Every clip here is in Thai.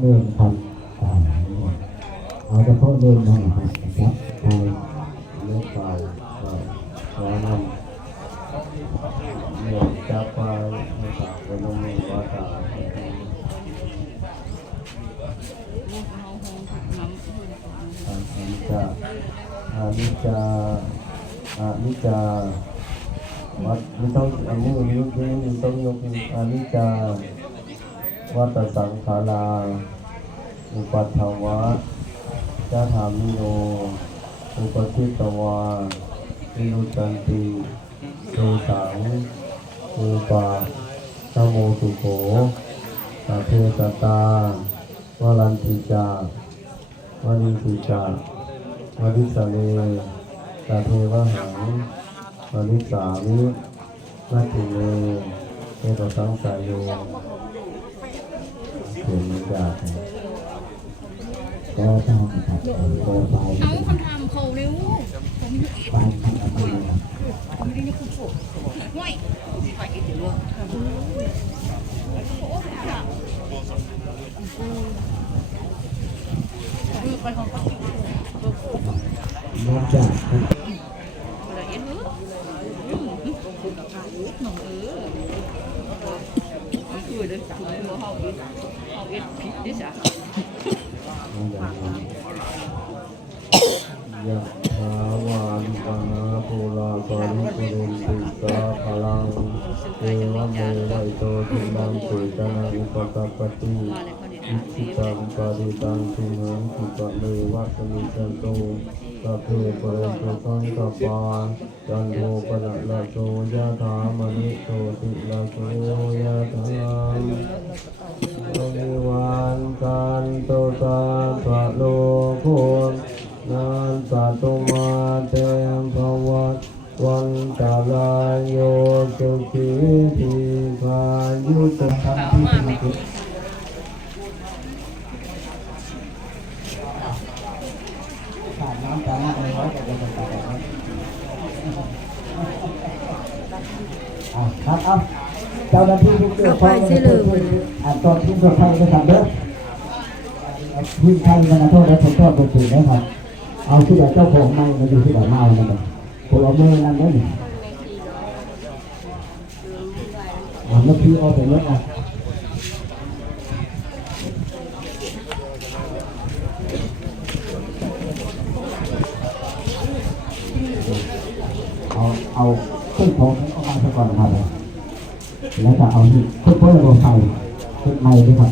เดินครับอ่าเอาเฉพาะเดินมาครับครับไปเนื้อไปก็ขอนำเหนื่อยจะไปให้ตากวันนี้ว่าตากอานิจจาอานิจจาอานิจจาวัดไม่ต้องอามือยกนี้ไม่ต้องยกนี้อานิจจาวัตสังขารา อุปัฏฐวะจะถามิโนอุปชิตวาวิรุจันติเทสังอุปาสโมสุโขสัพเพตตาวรันติจาวนิติจาวนิสเนตาเทวหังวนิสามินาติเนเทตสังสายโยเขียนไม่ไก็ทำนะครับก็ไปเขาคนทำเขาเร็วไม่ได้ไปทำอไหวไปกินเดี๋ยวว่าน้องจ๋าอะไรเอ็นเหรหนองเออคือเดินสายเขาเอ็นเขาเอ็นผิดดิจ้ะ อย่างยะ ตังปาริตังทุหังคิตะเมวะสมิจันโตสัพเพปะเรนตุสังกปาจันโทปะระละโสยะถามณิโตติละโสยะถามอวิวันกันโตตาปะโล ขาดน้ำตาหน้าเลยไว้แต่ยังตาแบบนี้อ่าครับเอาเจ้าหน้าที่ที่เกี่ยวข้องอ่านตอนที่สุดท้ายจะทำเด้อวิ่งไทยกันนะโทษและผมโทษบนสื่อนะครับ เอาที่เดี๋ยวเจ้าของไม่มาดูที่เดี๋ยวเมานั่นเองผมเอามือนั่นได้หนิอ่าเมื่อกี้เอาไปเมื่อไงเอ แล้วก็เอาทุกคนเราใส่ชุดใหม่ด้วยคร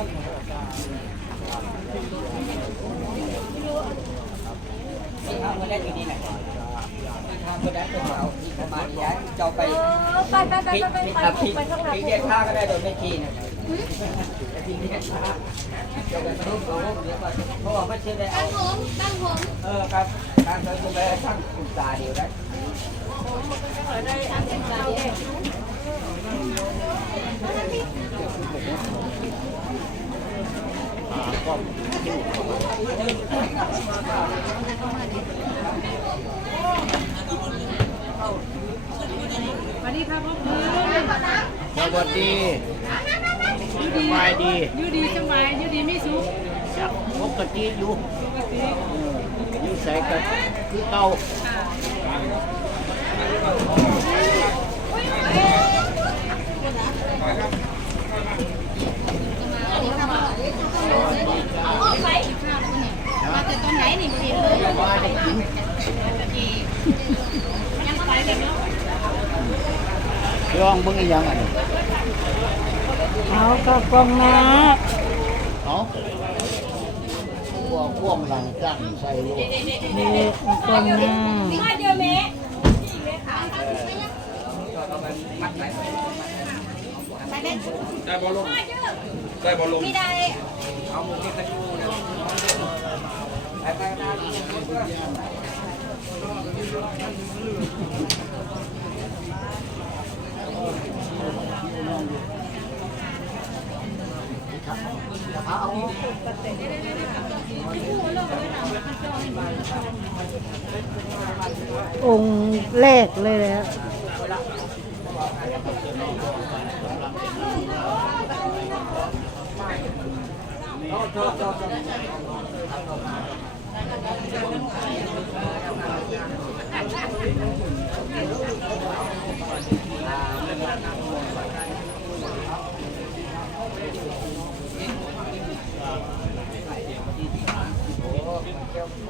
ับ่นดีข้าไปไปไปไปไปไปไปไปข้างหลัง พี่เรียกข้าก็ได้โดยไม่ทีนะพี่เรียกข้าเดี๋ยวไปรูปรูปเดี๋ยวก่อนเพราะว่าไม่เชื่อได้เอา ตั้งผมตั้งผมเออครับการเคยคุณไปช่างคุณตาเดียวได้ สวัสดีครับพ่อคุณสวัสดีสบายดีอยู่ดีสบายอยู่ดีไม่สุขจับปกติอยู่ปกติอยู่ใส่กับคือเก่ามาแต่ตอนไหนนี่เห็นเลย ว่าได้กิน ยังไปเลยเนาะ ล องมึงอีหยังอันนี้เอากระกองน้าเอาพวกพวกหลังจังใส่ลูกนี่กองน้ามาเยอะแม่ได้บอลลงได้บอลลงไม่ได้เอามือเก็บกระชูนะไปไปไป องค์แรกเลยแห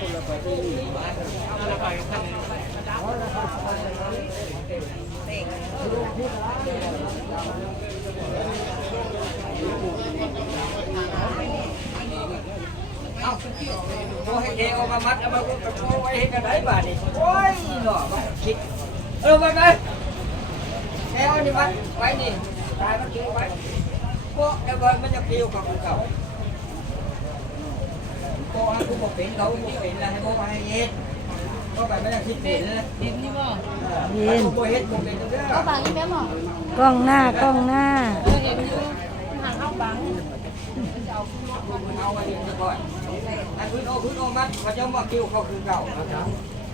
เอ้าโอ้ให้เทเอามามัดเอามาโอ้ไว้ให้กันได้บาดนี่โอ้ยหน่อมาคิดเออไปไปแค่เอานี่มัดไว้นี่ตายมันคิวไว้โป๊ะแล้วมันจะปิวกับเก่า โป๊ะให้กูบอกเป็นเขาบอกเป็นแล้วให้โป๊ะไปให้เย็ดก็ไปไม่ได้คิดเป็นเลยดินนี่บ่เย็นโป๊ะเฮ็ดบอกเป็นเด้อเอาบางอีแม่หมอกล้องหน้ากล้องหน้าเออเห็นอยู่ห่างเอาบางเอาไว้นี่ก่อนอันพื้นโอพื้นโอมัดมันจะมาคิวเขาคือเก่า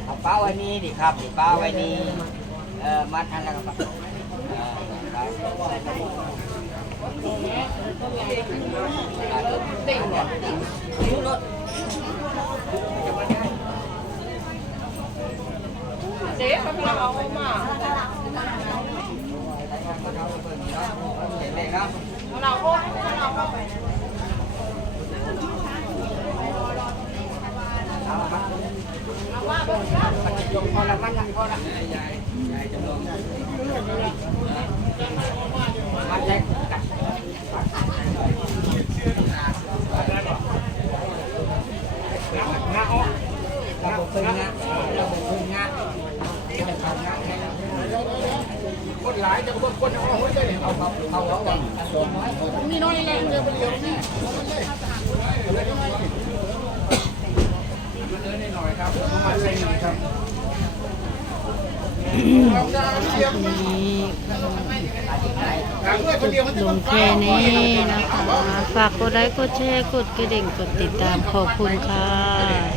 เอาป้าไว้นี่ดิครับป้าไว้นี่เออมัดอันแล้วก็ป้าเออครับเด้งบ่รู้รถ เจ๊กำลังเอามาเห็นไระบบเป็นงาระบบเป็นงาเอางาแค่คนหลายจะคนคนเอาหัวใจเอาเอาเอาเอาเอามีน้อยแรงเดียวไปเดียวนี่นี้ลงแค่นี้นะคะ ฝากกดไลค์ กดแชร์ กดกระดิ่ง กดติดตาม ขอบคุณค่ะ